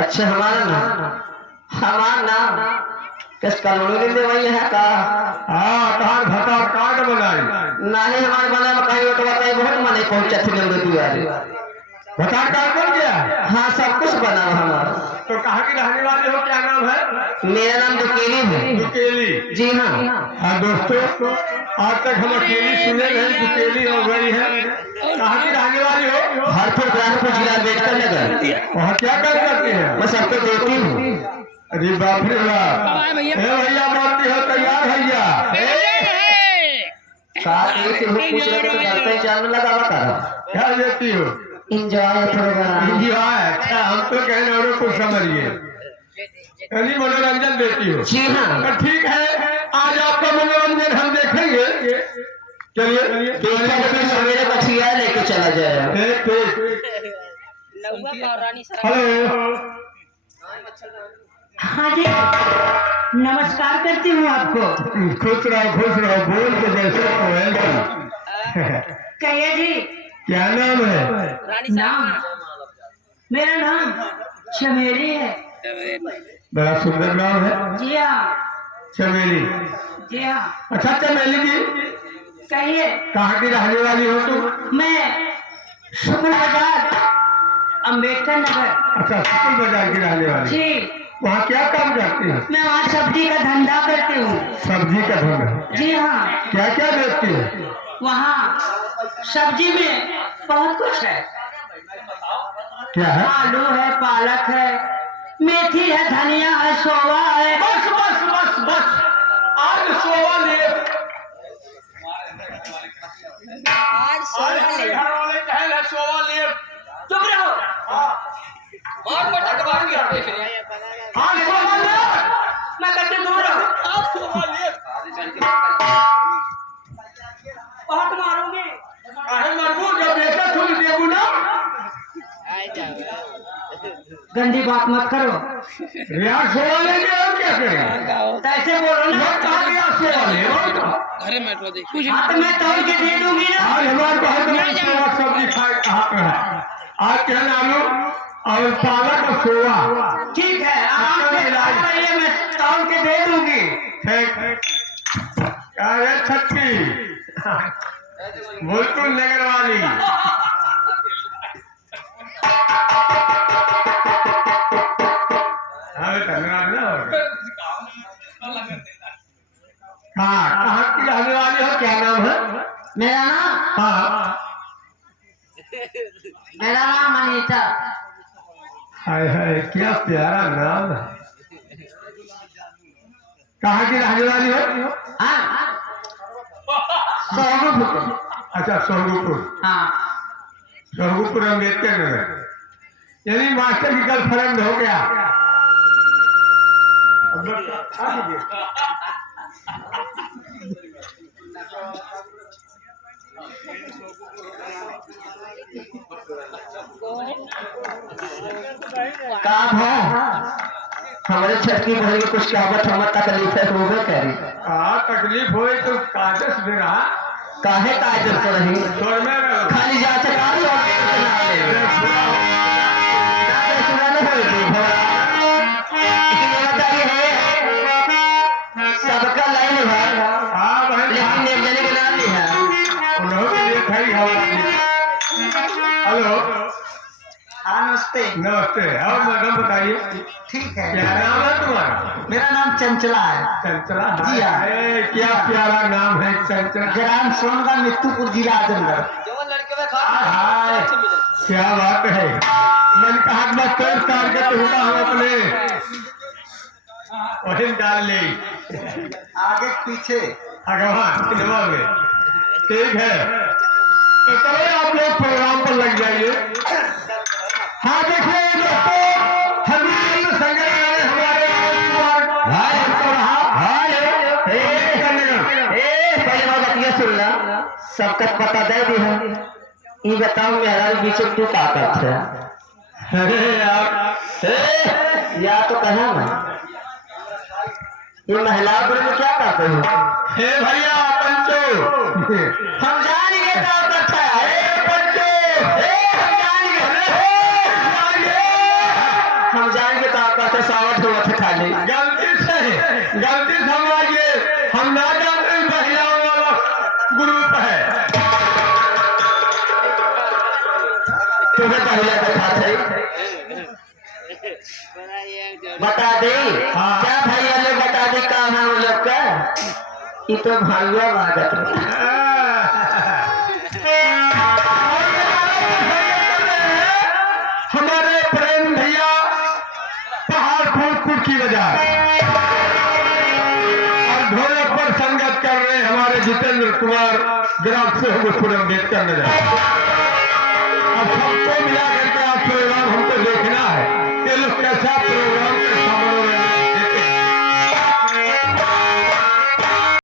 अच्छा हमारा नाम किस कानूनी में वही है का? हाँ कहाँ भता कार्ड बनाई नहीं हमारे बना मकाई वो तो बताई बहुत मने पहुंचा थे मेरे दुआरे। भता कार्ड बन गया? हाँ सब कुछ बना हमारा। तो कहाँ की रहने वाले हो, क्या नाम है? मेरा नाम दुकेली है। दुकेली? जी हाँ। हाँ दोस्तों, आज तक हम अकेली सुने हैं, दुकेली हो गई है। कहाँ की रहने वाली हो? हरपुर ग्रामपुर जिला बेचकर नगर। वहाँ क्या काम करती है? मैं सबको देती हूँ। अरे बाप रे बाप। भैया मानती हो? तैयार भैया? पूछ रहे तो डरते ही जानने लगा बता। क्या देती हो? Enjoy enjoy? अच्छा हम तो कह रहे हो कुछ समझिए, यानी मनोरंजन देती हो। जी हाँ। तो ठीक है, आज आपका मनोरंजन हम देखेंगे। चलिए सवेरे बछिया लेके चला जाए। हेलो। हाँ जी, नमस्कार करती हूँ आपको। खुश रहो, बोल के जैसे कहिए जी। क्या नाम है? नाम मेरा नाम चमेली है। बड़ा सुंदर नाम है। जी हाँ। चमेली? जी हाँ। अच्छा चमेली जी, कहिए। कहाँ की रहने वाली हो तुम? मैं शुक्र बाजार अम्बेडकर नगर। अच्छा शुक्र बाजार की रहने वाली। जी। वहाँ क्या काम करती हो? मैं वहाँ सब्जी का धंधा करती हूँ। सब्जी का धंधा? जी हाँ। क्या क्या बेचती हो? वहाँ सब्जी में बहुत कुछ है। क्या है? आलू है, पालक है, मेथी है, धनिया है, सोवा है। बस बस बस बस, आज सोवा ले। आज घर वाले कहे सोवा ले। चुप रहो। आज सोवा ले। मैं कहते दूर रहो। आज सोवा ले। बहुत मारूंगी। अरे मरबू जब बेटा थोड़ी देबू ना। गंदी बात मत करो। यार सोवा लेंगे और क्या करेंगे? कैसे बोलो ना। कहा गया सोवा ले? हाँ तो मैं तोड़ के दे दूंगी ना। आज हमारे पास सोवा सब्जी खाए कहाँ पे है? आज क्या आलू और पालक और सोवा। ठीक है, आप रहिए, मैं तोड़ के दे दूंगी। अरे छक्की बिल्कुल नगर वाली। हाँ कहाँ की रहने वाली हो, क्या नाम है? मेरा नाम हाँ अनीता। हाय हाय क्या प्यारा नाम है। कहाँ की रहने वाली हो? हाँ अच्छा सोहगुपुर। हाँ। सोहगुपुर अम्बेडकर नगर, यानी मास्टर की गर्लफ्रेंड हो गया। काम है हमारे छठ की बहन की कुछ कहावत हमारे तकलीफ है वो कह रही। तकलीफ हो तो कागज दे रहा काहे काजल को रही खाली जा चका सबका लाइन है। हाँ बहन, लेकिन एक जने के नाम नहीं है। उन्होंने के लिए खड़ी हवा। हेलो। हाँ नमस्ते। नमस्ते। और मैडम बताइए ठीक है। क्या नाम है तुम्हारा? मेरा नाम चंचला है। चंचला? जी हाँ। क्या प्यारा नाम है चंचला। ग्राम सोनगा मित्तुपुर जिला आजमगढ़। हाय क्या बात है। मन का हाथ में तोड़ टारगेट होगा हम अपने वही डाल ले आगे पीछे भगवान सिनेमा में। ठीक है तो चलो आप लोग प्रोग्राम पर लग जाइए। हाँ देखिए दोस्तों, हमारे संग्रह हमारे सुनना सबका पता दे दी है। ये बताओ मेरा बीच तू का करते है? अरे यार या तो कहा ना ये महिला ग्रुप में क्या करते हो? हे भैया पंचो, हम जानेंगे क्या करता है। पंचो हम जानेंगे। हम जाएंगे तो आपका तो स्वागत हुआ था खाली। गलती समझिए, हम ना जानते महिलाओं वाला ग्रुप है। तुम्हें पहले देखा थे, बता दे। हाँ। क्या भैया लोग बता दे काम है उन लोग का। ये तो भैया लागत हमारे प्रेम भैया पहाड़पुर कुर्की बाजार और ढोलक पर संगत कर रहे हमारे जितेंद्र कुमार ग्राम से हुए अम्बेडकर नगर। अब सबको मिला करके आप प्रोग्राम हमको देखना है, ये लोग कैसा प्रोग्राम कैसा मनोरंजन